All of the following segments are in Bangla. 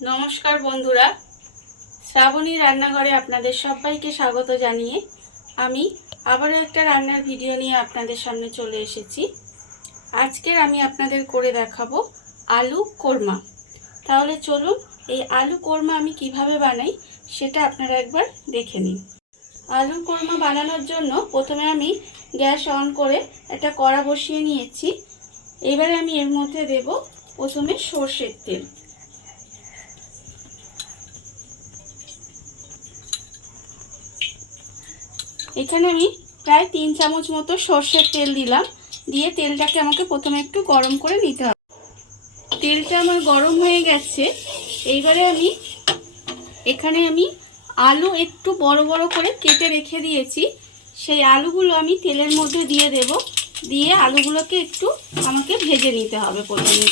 নমস্কার বন্ধুরা, শ্রাবণী রান্নাঘরে আপনাদের সবাইকে স্বাগত জানিয়ে আমি আবারও একটা রান্নার ভিডিও নিয়ে আপনাদের সামনে চলে এসেছি। আজকের আমি আপনাদের করে দেখাবো আলু কোরমা। তাহলে চলুন এই আলু কোরমা আমি কিভাবে বানাই সেটা আপনারা একবার দেখে নিন। আলু কোরমা বানানোর জন্য প্রথমে আমি গ্যাস অন করে একটা কড়া বসিয়ে নিয়েছি। এবারে আমি এর মধ্যে দেব প্রথমে সরষের তেল। এখানে আমি প্রায় 3 চামচ মতো সরষের তেল দিলাম। দিয়ে তেলটাকে আমাকে প্রথমে একটু গরম করে নিতে হবে। তেলটা আমার গরম হয়ে গেছে। এইবারে এখানে আমি আলু একটু বড় বড় করে কেটে রেখে দিয়েছি, সেই আলুগুলো আমি তেলের মধ্যে দিয়ে দেব। দিয়ে আলুগুলোকে একটু আমাকে ভেজে নিতে হবে। প্রথমে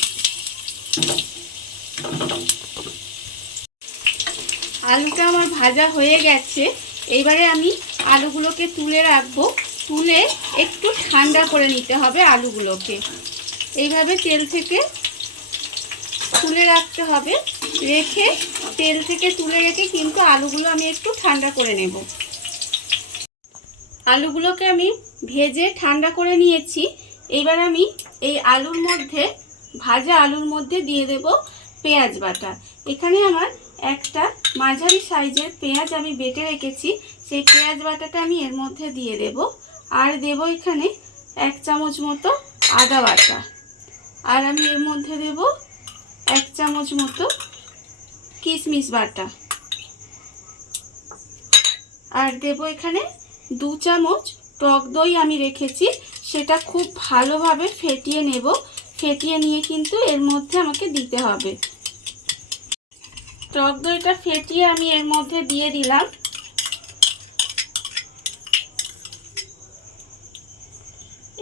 আলুটা আমার ভাজা হয়ে গেছে। এইবারে আমি আলুগুলোকে তুলে রাখবো। তুলে একটু ঠান্ডা করে নিতে হবে আলুগুলোকে। এইভাবে তেল থেকে তুলে রাখতে হবে। রেখে তেল থেকে তুলে রেখে কিন্তু আলুগুলো আমি একটু ঠান্ডা করে নেব। আলুগুলোকে আমি ভেজে ঠান্ডা করে নিয়েছি। এবার আমি এই আলুর মধ্যে, ভাজা আলুর মধ্যে দিয়ে দেব পেঁয়াজ বাটা। এখানে আমার একটা মাঝারি সাইজের পেঁয়াজ আমি বেটে রেখেছি, সেই পেঁয়াজ বাটাটা আমি এর মধ্যে দিয়ে দেব। আর দেব এখানে 1 চামচ মতো আদা বাটা। আর আমি এর মধ্যে দেব 1 চামচ মতো কিশমিশ বাটা। আর দেব এখানে 2 চামচ টক দই আমি রেখেছি, সেটা খুব ভালোভাবে ফেটিয়ে নেব। ফেটিয়ে নিয়ে কিন্তু এর মধ্যে আমাকে দিতে হবে। টক দইটা ফেটিয়ে আমি এর মধ্যে দিয়ে দিলাম।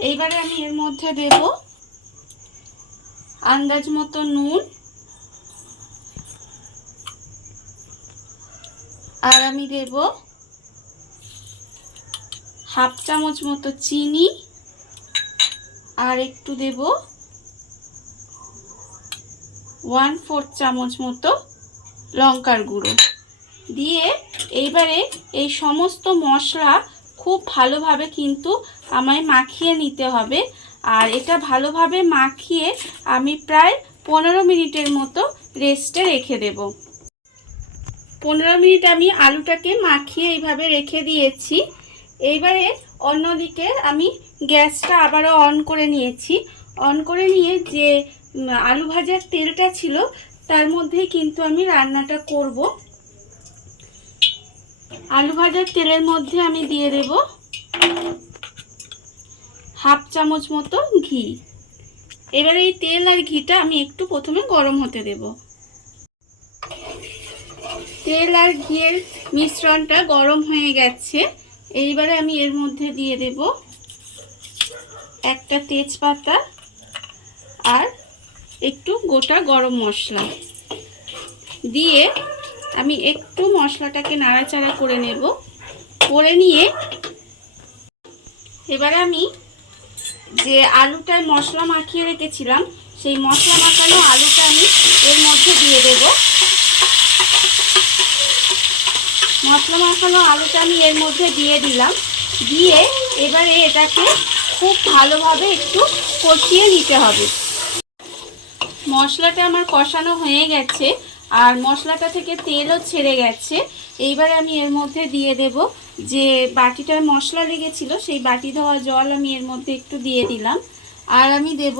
এইবারে আমি এর মধ্যে দেব আন্দাজ মতো নুন। আর আমি দেব 1/2 চামচ মতো চিনি। আর একটু দেব 1/4 চামচ মতো লঙ্কার গুঁড়ো। দিয়ে এইবারে এই সমস্ত মশলা খুব ভালোভাবে কিন্তু আমায় মাখিয়ে নিতে হবে। আর এটা ভালোভাবে মাখিয়ে আমি প্রায় 15 মিনিটের মতো রেস্টে রেখে দেব। 15 মিনিট আমি আলুটাকে মাখিয়ে এইভাবে রেখে দিয়েছি। এইবারে অন্যদিকে আমি গ্যাসটা আবারও অন করে নিয়েছি। অন করে নিয়ে যে আলু ভাজার তেলটা ছিল তার মধ্যেই কিন্তু আমি রান্নাটা করব। আলু ভাজার তেলের মধ্যে আমি দিয়ে দেব 1/2 চামচ মতো ঘি। এবারে এই তেল আর ঘিটা আমি একটু প্রথমে গরম হতে দেব। তেল আর ঘিয়ের মিশ্রণটা গরম হয়ে গেছে। এইবারে আমি এর মধ্যে দিয়ে দেব একটা তেজপাতা আর একটু গোটা গরম মশলা। দিয়ে আমি একটু মশলাটাকে নাড়াচাড়া করে নেব। করে নিয়ে এবারে আমি যে আলুটায় মশলা মাখিয়ে রেখেছিলাম সেই মশলা মাখানো আলুটা আমি এর মধ্যে দিয়ে দেব। মশলা মাখানো আলুটা আমি এর মধ্যে দিয়ে দিলাম। দিয়ে এবারে এটাকে খুব ভালোভাবে একটু কষিয়ে নিতে হবে। মশলাটা আমার কষানো হয়ে গেছে আর মশলাটা থেকে তেলও ছেড়ে গেছে। এইবারে আমি এর মধ্যে দিয়ে দেব যে বাটিটার মশলা লেগেছিল সেই বাটি ধোয়া জল আমি এর মধ্যে একটু দিয়ে দিলাম। আর আমি দেব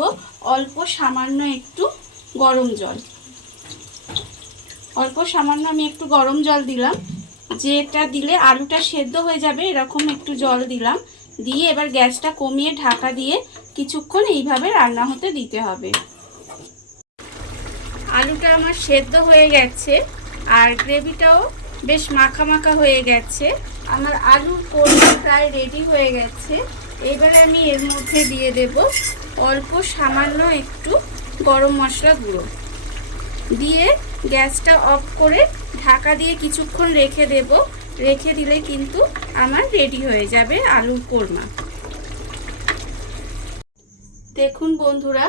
অল্প সামান্য একটু গরম জল। অল্প সামান্য আমি একটু গরম জল দিলাম, যেটা দিলে আলুটা সেদ্ধ হয়ে যাবে এরকম একটু জল দিলাম। দিয়ে এবার গ্যাসটা কমিয়ে ঢাকা দিয়ে কিছুক্ষণ এইভাবে রান্না হতে দিতে হবে। আলুটা আমার সেদ্ধ হয়ে গেছে আর গ্রেভিটাও বেশ মাখা মাখা হয়ে গেছে। আমার আলুর কোরমা প্রায় রেডি হয়ে গেছে। এবারে আমি এর মধ্যে দিয়ে দেব অল্প সামান্য একটু গরম মশলা গুঁড়ো। দিয়ে গ্যাসটা অফ করে ঢাকা দিয়ে কিছুক্ষণ রেখে দেব। রেখে দিলে কিন্তু আমার রেডি হয়ে যাবে আলুর কোরমা। দেখুন বন্ধুরা,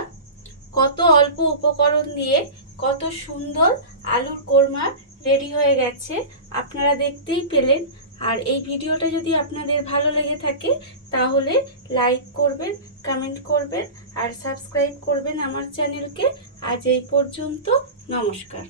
কত অল্প উপকরণ দিয়ে কত সুন্দর আলুর কোরমা রেডি হয়ে গেছে, আপনারা দেখতেই পেলেন। আর এই ভিডিওটা যদি আপনাদের ভালো লেগে থাকে তাহলে লাইক করবেন, কমেন্ট করবেন আর সাবস্ক্রাইব করবেন আমার চ্যানেলকে। আজ এই পর্যন্ত, নমস্কার।